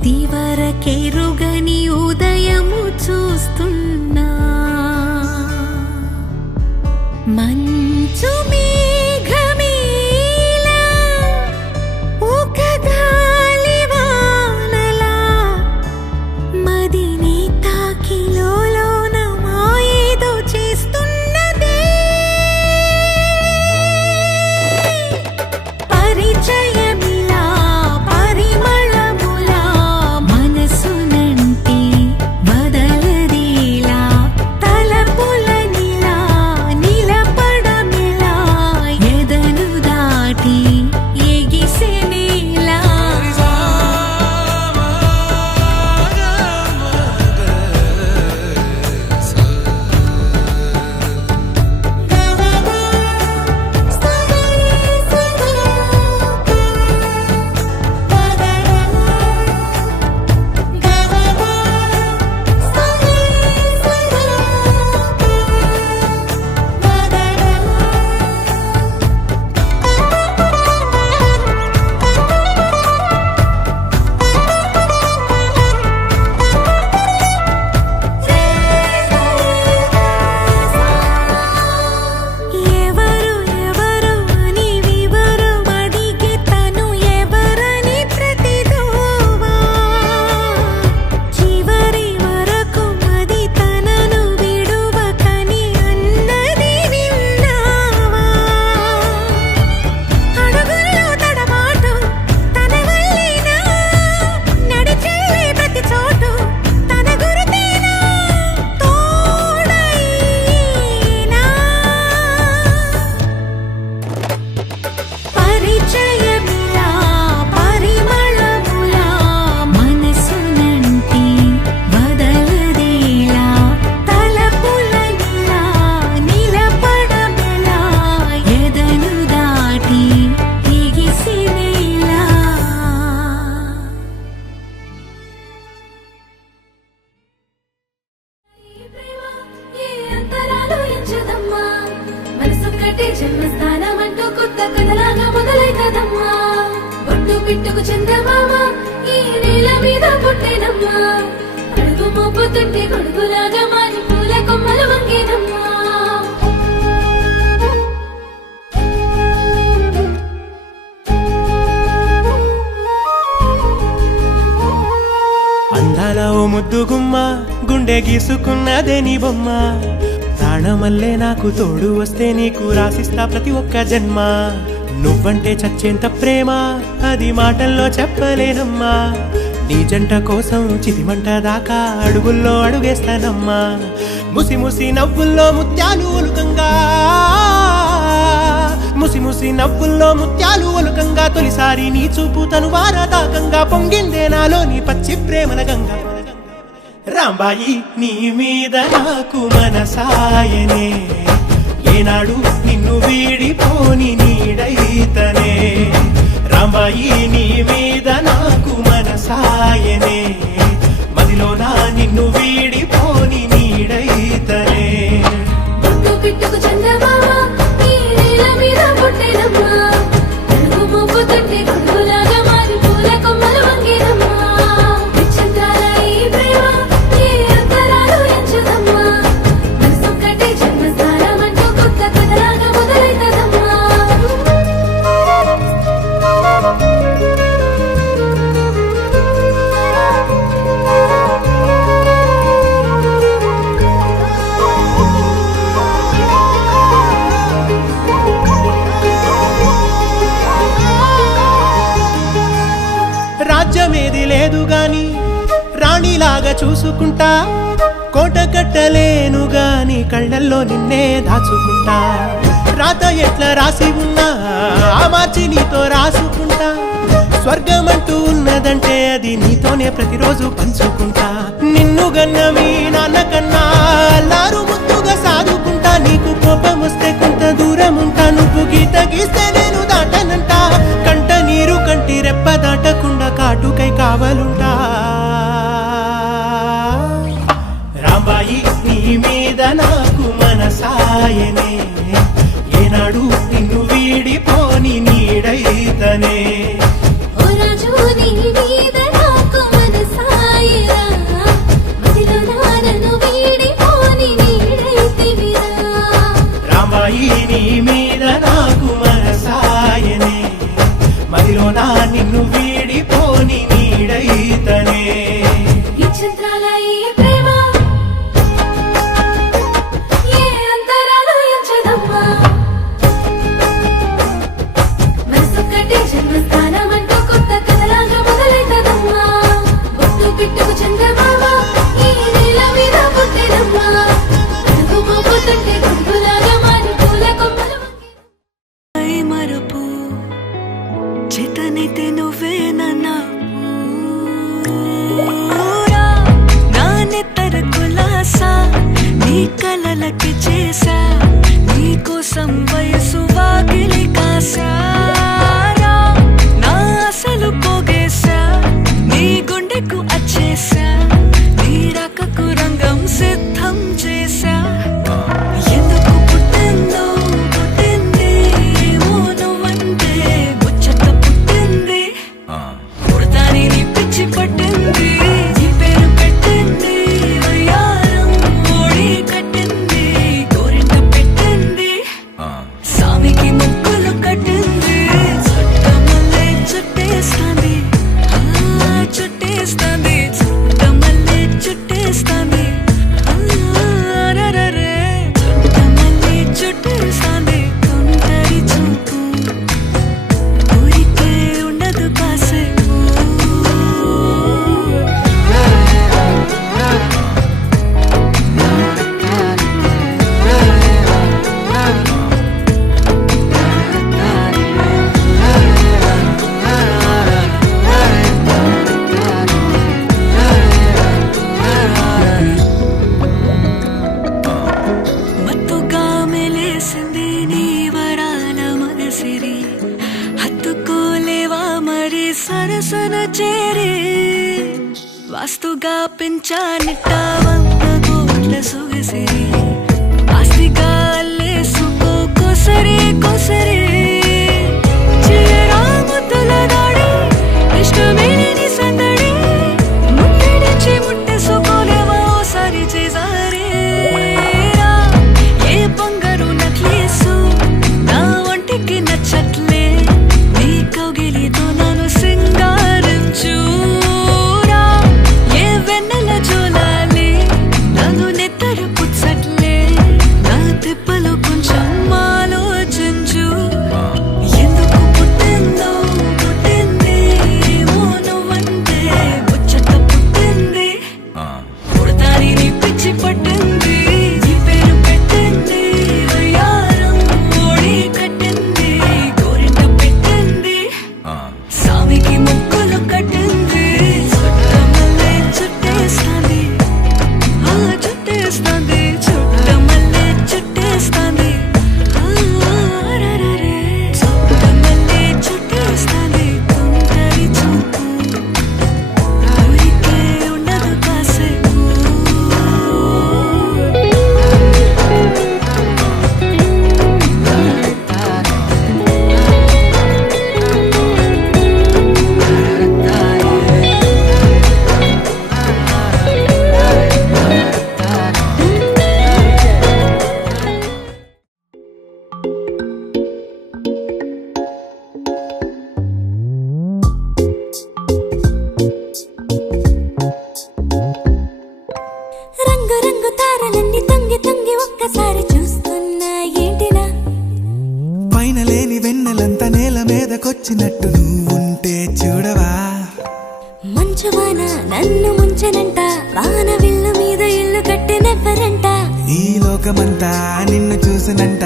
ఇది వరకెరుగని ఉదయము చూస్తున్నా మంచు మేఘమేలా ఒక గాలివానలా మదిని తాకిలోన మాయేదో చేస్తున్నదే పరిచయమిలా పరిమళములా మనసునంటి బదలదేలా తలపులనిలా నిలపడమిలా ఎదను దాటి ఎగిసెనేలా ఎవరు ఎవరు అని వివరమడిగే తను ఎవరని ప్రతిదోవా చివరి వరకు మది తనను విడువకని అన్నది విన్నావా అడుగుల్లో తడబాటు తన వల్లేనా నడిచే ప్రతి చోటు తన గురుతేనా తోడైనా పరిచయమిలా పరిమళములా మనసునంటి బదలదేలా తలపులనిలా నిలపడమెలా ఎదను దాటి ఎగిసినేలా మనసొక్కటే జన్మస్థానం అంటూ కొత్త కథలాగా మొదలైతదమ్మా బొట్టు పిట్టుకు చందమామ ఈ నేల మీద పుట్టేనమ్మా అడుగు మోపుతుంటే గొడుగులాగా మారి పూల కొమ్మలు వంగేనమ్మా అందాల ఓ ముద్దు గుమ్మ గుండె గీసుకున్నదే నీ బొమ్మ ప్రాణమల్లే నాకు తోడు వస్తే నీకు రాసిస్తా ప్రతి ఒక్క జన్మ నువ్వంటే చచ్చేంత ప్రేమ అది మాటల్లో చెప్పలేనమ్మా నీ జంట కోసం చితిమంట దాకా అడుగుల్లో అడుగేస్తానమ్మా ముసి ముసి నవ్వుల్లో ముత్యాలు ఒలుకంగా ముసి ముసి నవ్వుల్లో ముత్యాలు ఒలుకంగా తొలిసారి నీ చూపు తను వారదాకంగా పొంగిందే నాలో నీ పచ్చి ప్రేమల గంగా రాంబాయి నీ మీద నాకు మనసాయనే ఏనాడు నిన్ను వీడిపోని నీడైతనే రాంబాయి నీ మీద నాకు మనసాయనే మదిలోన నిన్ను వీడిపోని నీడైతనే బొట్టు పిట్టుకు చందమామ ఈ నేల మీద పుట్టేనమ్మా అడుగు మోపుతుంటే గొడుగులాగా మారి పూల కొమ్మలు వంగేనమ్మా విచిత్రాల ఈ ప్రేమ ఏ అంతరాలు ఎంచుదమ్మా మనసొక్కటే జన్మస్థానం అంటూ కొత్త కథలాగా మొదలైతదమ్మా రాజ్యమేది లేదు గాని రాణిలాగా చూసుకుంటా కోట కట్టలేను గాని కళ్ళల్లో నిన్నే దాచుకుంటా రాత ఎట్లా రాసి ఉన్నా ఆ మార్చి నీతో రాసుకుంటా స్వర్గమంటూ ఉన్నదంటే అది నీతోనే ప్రతిరోజు పంచుకుంటా నిన్ను గన్నవి నాన్నకన్నా అల్లారు ముద్దుగా సాదుకుంటా నీకు కోపం వస్తే కొంత దూరం ఉంటా నువ్వు గీత గీస్తే నేను దాటనంట కంట నీరు కంటి రెప్ప దాటకుండా కాటుకై కావలుంటా రాంబాయి నీ మీద నాకు మనసాయనే ఏనాడు నిన్ను వీడిపోని నీడైతనే ఓ రాజు నీ మీద నాకు మనసాయనే చిత్రాల ఈ ప్రేమ ఏ అంతరాలు ఎంచదమ్మా మనసొక్కటే జన్మస్థానం అంటూ కొత్త కథలాగా మొదలైతదమ్మా బొట్టు పిట్టుకు చందమామ ఈ నేల మీద పుట్టినమ్మా అడుగు మోపుతుంటే గుంపులాగా మారి పూల కొమ్మలు మరపు చేతనైతే నువ్వే నన్నా నానెత్తర కులాసా నీ కలలకి చేసా నీ కోసం వయసు వాకిలి కాసారా నా అసలు పోగేసా నీ గుండెకు అచ్చేసా నీ రకకు రంగం సిద్ధం చేసా ఎందుకు పుట్టిందో పుట్టింది ఏమో నువ్వంటే ముచ్చట పుట్టింది పుడతాని నీ పిచ్చి పట్టింది నీ పేరు పెట్టింది వయ్యారం ఓడి కట్టింది గోరింట పెట్టింది సామికి ముక్కులు కట్టింది చుట్టమల్లే చుట్టేస్తాంది చుట్టేస్తాంది చుట్టమల్లే చుట్టేస్తాంది అరరరే చుట్టమల్లే చుట్టేస్తాంది తుంటరి చూపు ఊరికే ఉండదు కాసేపు మత్తుగా మెలేసింది నీ వరాల మనసిరి హత్తుకోలేవా మరి సరసన చేరి వాస్తుగా పెంచానిట్ట 100 కోట్ల సొగసిరి ఆస్తిగా అల్లేసుకో కొసరి కొసరి చేయరా ముద్దుల దాడి ఇష్టమేలేని సందడి ముట్టడించి ముట్టేసుకోలేవా ఓసారి చేసారే ఏ బంగారు నక్లీసు నా ఒంటికి నచ్చట్లే నీ కౌగిలితో నన్ను సింగారించురా ఏ వెన్నెల జోలాలి నన్ను నెత్తరు పుచ్చట్లే నా తిప్పలు కొంచెం ఆలోచించు ఎందుకు పుట్టిందో పుట్టింది ఏమో నువ్వంటే ముచ్చట పుట్టింది పుడతాని నీ పిచ్చి పట్టింది నీ పేరు పెట్టింది వయ్యారం ఓడి కట్టింది గోరింట పెట్టింది సామికి ముక్కులు కట్టింది చుట్టమల్లే చుట్టేస్తాంది చుట్టేస్తాంది చుట్టమల్లే చుట్టేస్తాంది అరరరే చుట్టమల్లే చుట్టేస్తాంది తుంటరి చూపు ఊరికే ఉండదు కాసేపు రంగు రంగు తారలన్నీ తొంగి తొంగి ఒక్కసారి చూస్తున్నా ఏంటినా పైన లేని వెన్నెలంతా నేల మీదకొచ్చినట్టు నువ్వుంటే చూడవా మంచువాన నన్ను ముంచనంట వాన విల్లు మీద ఇల్లు కట్టినెవ్వరంట ఈ లోకమంతా నిన్ను చూసినంట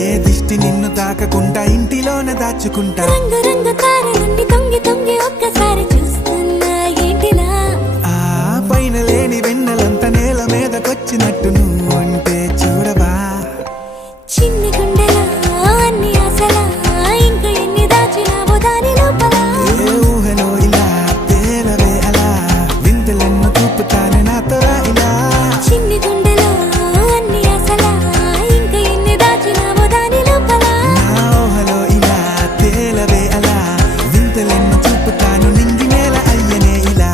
ఏ దిష్టి నిన్ను తాకకుండా ఇంటిలోన దాచుకుంటా రంగు రంగు తారలన్నీ తొంగి తొంగి ఒక్కసారి చూస్తున్నా ఏంటినా ఆ పైన లేని వెన్నెలంతా నేల మీదకొచ్చినట్టు నువ్వుంటే చూడవా చిన్ని గుండెలా అన్ని ఆశలా ఇంకా ఎన్ని దాచినావో దాని లోపల ఏ ఊహలో ఇలా తేలవే అలా వింతలెన్నో చూపుతానే నాతో రా ఇలా చిన్ని గుండెలో అన్ని ఆశలా ఇంకా ఎన్ని దాచినావో దాని లోపల నా ఊహలో ఇలా తేలవే అలా వింతలెన్నో చూపుతాను నింగి నేల అయ్యనే ఇలా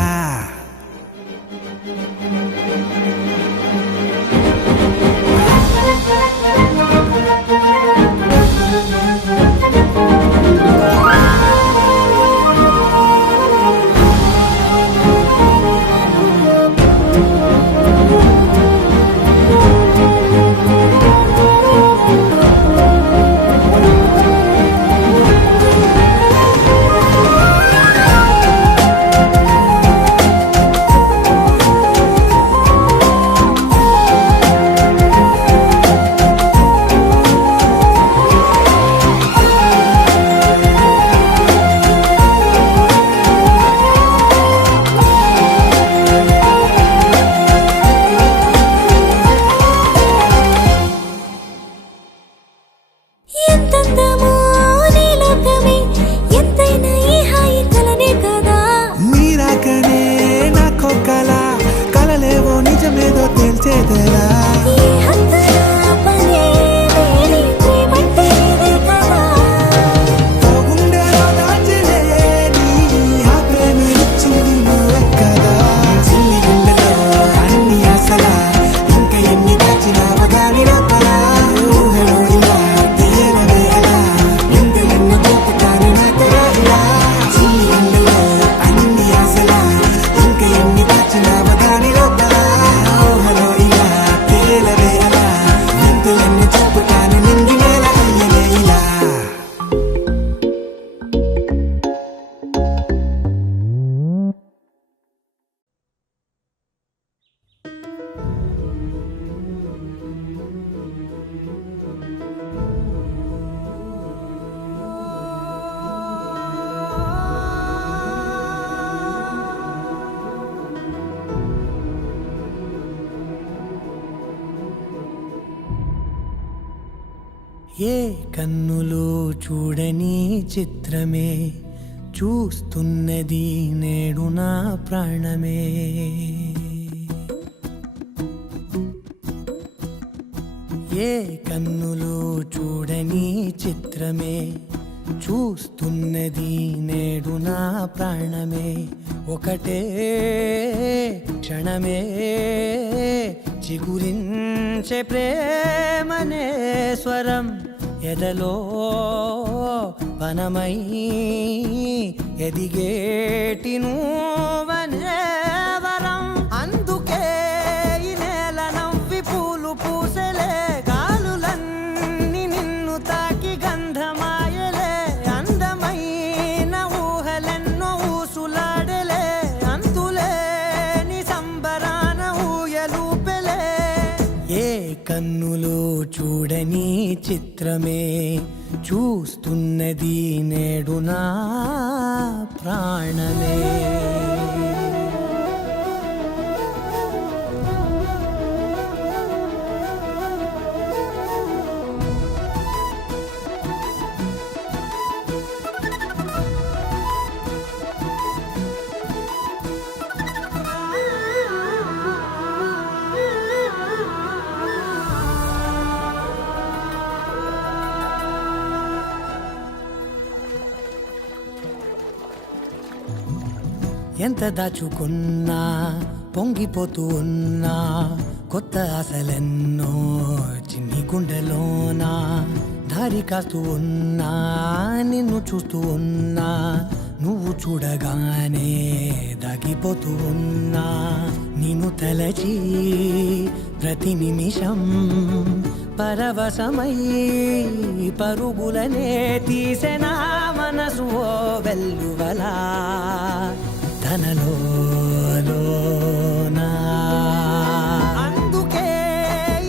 ఏ కన్నులో చూడని చిత్రమే చూస్తున్నది నేడు నా ప్రాణమే. ఏ కన్నులో చూడని చిత్రమే చూస్తున్నది నేడు నా ప్రాణమే. ఒకటే క్షణమే చిగురించే ప్రేమనే స్వరం ఎదలో వనమై ఎదిగేటి నువ్వనే వరం. అందుకే ఈ నేల నవ్వి పూలు పూసలే, గాలులన్నీ నిన్ను తాకి గంధమాయలే. అందమైన ఊహలెన్నో ఊసులాడలే, అంతులేని సంబరాన ఊయలూపెలే. ఏ కన్నులో చూడని చిత్రమే చూస్తున్నది నేడు నా ప్రాణమే. ఎంత దాచుకున్నా పొంగిపోతూ ఉన్నా, కొత్త ఆశలెన్నో చిన్ని గుండెలోనా. దారి కాస్తూ ఉన్నా, నిన్ను చూస్తూ ఉన్నా, నువ్వు చూడగానే దాగిపోతూ ఉన్నా. నిన్ను తలచి ప్రతి నిమిషం పరవశమై పరుగులనే తీసెనా మనసు ఓ వెల్లువలా తనలోనా. అందుకే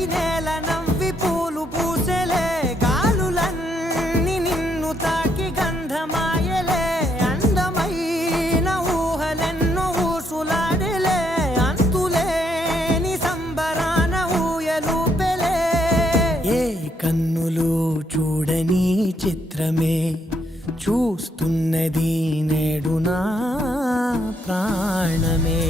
ఈ నేల నవ్వి పూలు పూసలే, గాలులన్నీ నిన్ను తాకి గంధమాయలే. అందమైన ఊహలెన్నో ఊసులాడలే, అంతులేని సంబరాన ఊయలూపెలే. ఏ కన్నులు చూడని చిత్రమే చూస్తున్నది నేడు నా ప్రాణమే.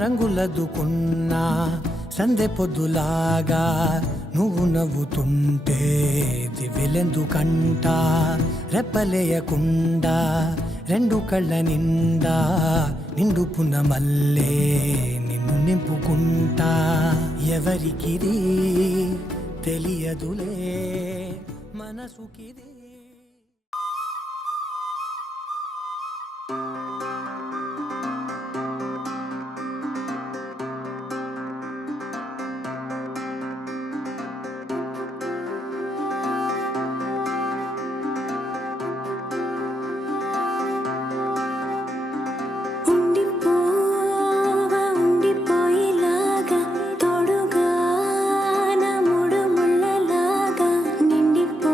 రంగులదుకున్నా సందె పొద్దులాగా నువ్వు నవ్వుతుంటే దివ్వెలెందుకంట. రెప్పలేయకుండా రెండు కళ్ళ నిండా నిండు పున్నమల్లే నిన్ను నింపుకుంటా. ఎవరికిది తెలియదులే మనసుకిది. తోడుగా నా మూడు ముళ్ళలాగా నిండిపో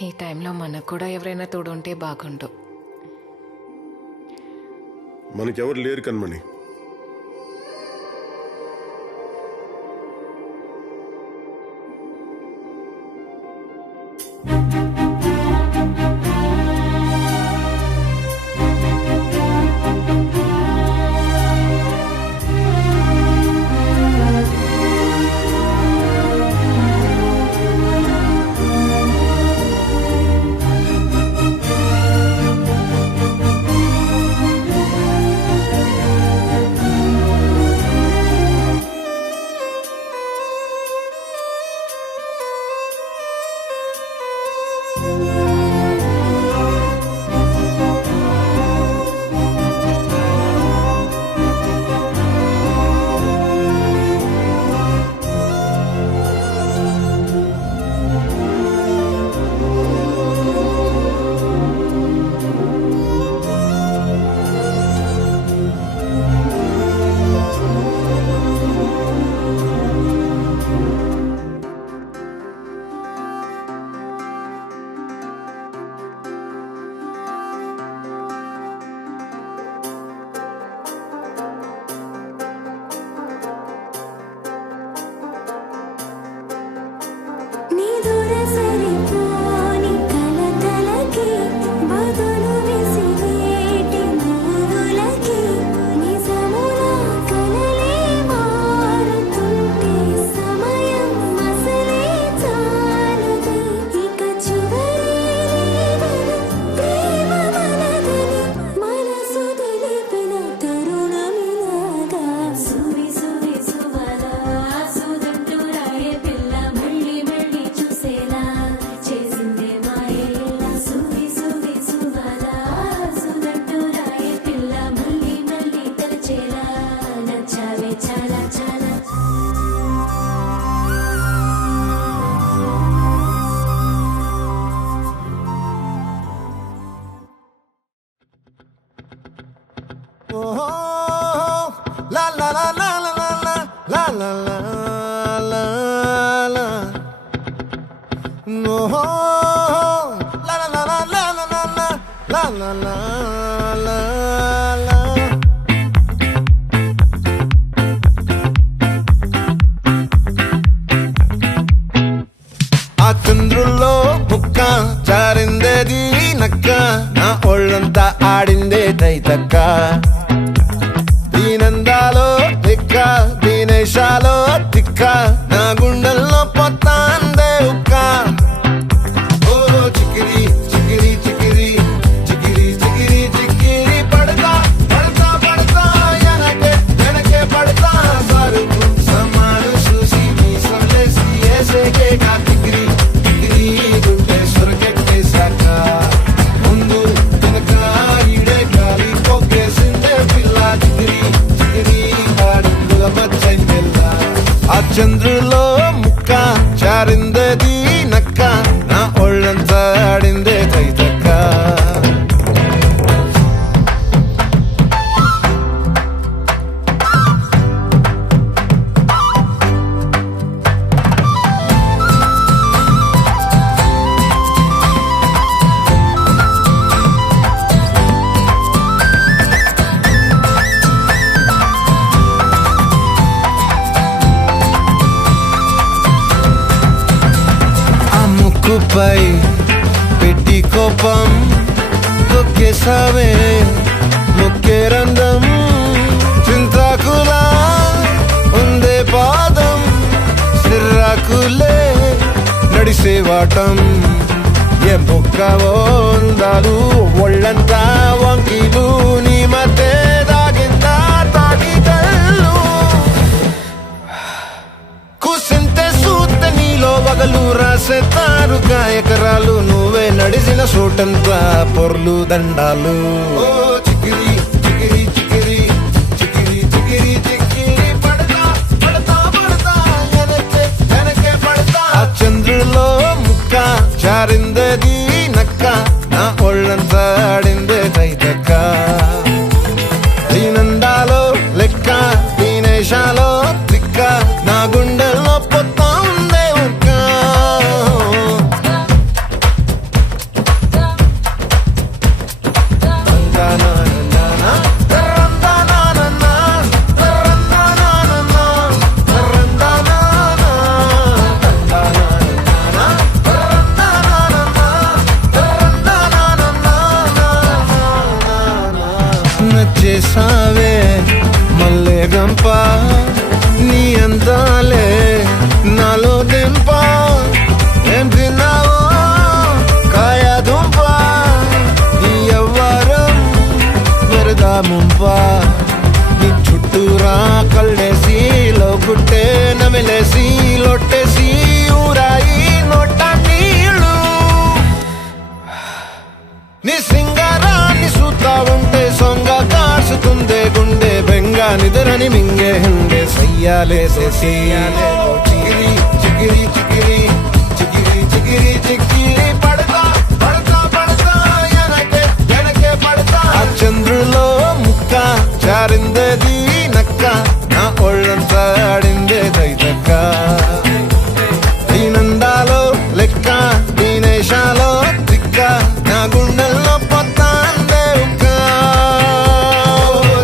ఈ టైంలో మనకు కూడా ఎవరైనా తోడుంటే బాగుండు. మనకెవరు లేరు కన్మణి. నీ దూర సరిపోని కలతలకి బదులు విసిరేటి నవ్వులకి నిజమున కలలే మారుతుంటే సమయం అసలే చాలదు. ఇక చివరి ప్రేమ మనదని మనసు తెలిపిన తరుణమిలాగా సువి సువి సువలా సుదంటూ రాయే పిల్ల మళ్ళీ మళ్ళీ చూసేలా చేసిందే మాయేలా. సువి సువి సువలా సుదంటూ రాయే పిల్ల మళ్ళీ మళ్ళీ తలచేలా నచ్చావే చాలా చాలా. ఓహో లా లా లా లా లా లా లా లా లా లా. ఓహో లా లా లా లా లా లా లా లా లా లా లా లా. ఆ చంద్రుల్లో ముక్క జారిందేది నక్క, నా ఒళ్ళంతా ఆడిందే తైతక్క. దీనందాలో తిక్క దీనేశాలో తిక్క, నా గుండెల్లో పొత్తాందే ఉక్క. ఓ చికిరి చికిరి చికిరి చికిరి చికిరి చికిరి పడతా పడతా పడతా వెనకే వెనకే పడతా. సరుకు సమాలు చూసి మీసలేసి ఏసేకే కా చికిరి చికిరి గుండె సొరకెట్టేశాక ముందు వెనక ఈడే గాలి పొగేసిందే పిల్ల. చికిరి చికిరి ఆడుగుల మచ్చైందెల్ల. ఆ చంద్రులో ముక్క జారిందేది నక్క, నా ఒళ్ళంతా ఆడిందే తైతక్క. ఆ ముక్కుపై పెట్టి కోపం తొక్కేసావే ముక్కే రంధ్రం. చింతాకులా ఉందే పాదం సిర్రాకులే నడిసేవాటం. ఏ బొక్కవో ఉందాలు ఒళ్ళంతా వంకీలు నీ మధ్య దాగిందా తాగి కళ్ళు. కూసింతే సూత నీలో వగలు రాసేతారుగా ఎకరాలు, నువ్వే నడిసిన సూటంతా పొర్లు దండాలు. ఓ చికిరి చికిరి చికిరి చికిరి చికిరి చికిరి పడతా పడతా పడతా వెనకే వెనకే పడతా. ఆ చంద్రులో ముక్క జారిందేది నక్క, నా ఒళ్ళంతా ఆడిందే తైతక్క. దీనందాలో లెక్క దీనేశాలో తిక్క, నా గుండెల్లో పొత్తా ఉందే ఉక్క. నిద్రని మింగే హంగే సయ్యాలేసేసి చిగిరి చిగిరి చిగిరి చిగిరి చిగిరి చిగిరి పడతా పడతా పడతా ఎనకే ఎనకే పడతా ఆ చంద్రులో ముక్క చారిందేది నక్క నా ఒళ్ళంతా ఆడిందే దైదక్క దీనందాలో లెక్క దీనేశాలో తిక్క నా గుండెల్లో పొత్తాందే ఉక్క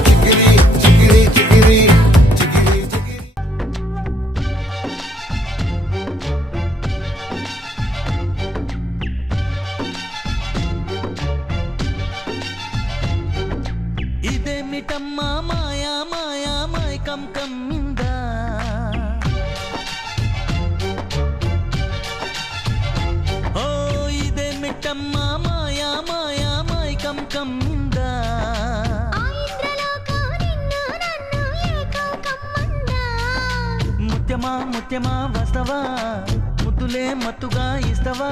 చిగిరి చిగిరి చిగిరి చిగిరి చిగిరి ఇదేమిటమ్మా మాయా మాయా మైకం కమ్మిందా ఓ ఇదేమిటమ్మా మాయా మాయా మైకం కమ్మిందా ముత్యమా ముత్యమా వస్తవా ముద్దులే మత్తుగా ఇస్తవా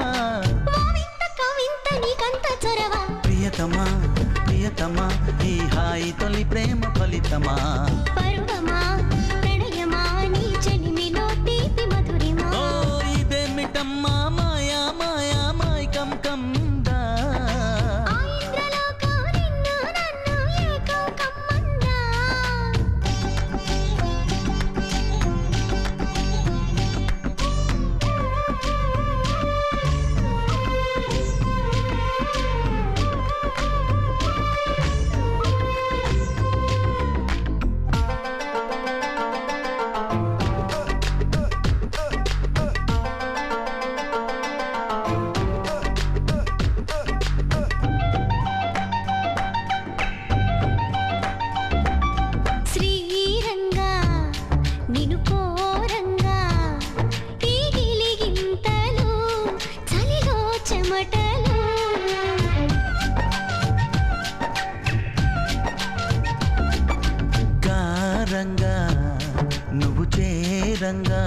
ప్రియతమా ప్రియతమా ఈ హాయి తొలి ప్రేమ ఫలితమా ఓ ఇదేమిటమ్మా మాయా మాయా మైకం కమ్మిందా శ్రీరంగా నిను కోరంగా ఈ గిలిగింతలు చలిలో చెమటలు గారంగా నువ్వు చేరంగా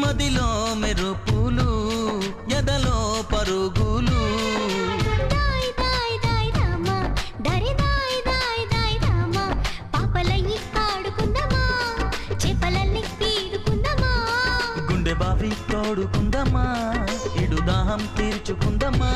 మదిలో మెరుపులు ఎదలో పరుగులు దాయ్ దాయ్ దాయ్ రామా దరి దాయ్ దాయ్ దాయ్ రామా పాపలయ్యి ఆడుకుందామా చేపలల్ని పీడుకుందామా గుండె బావి తోడుకుందమ్మా ఇడు దాహం తీర్చుకుందమ్మా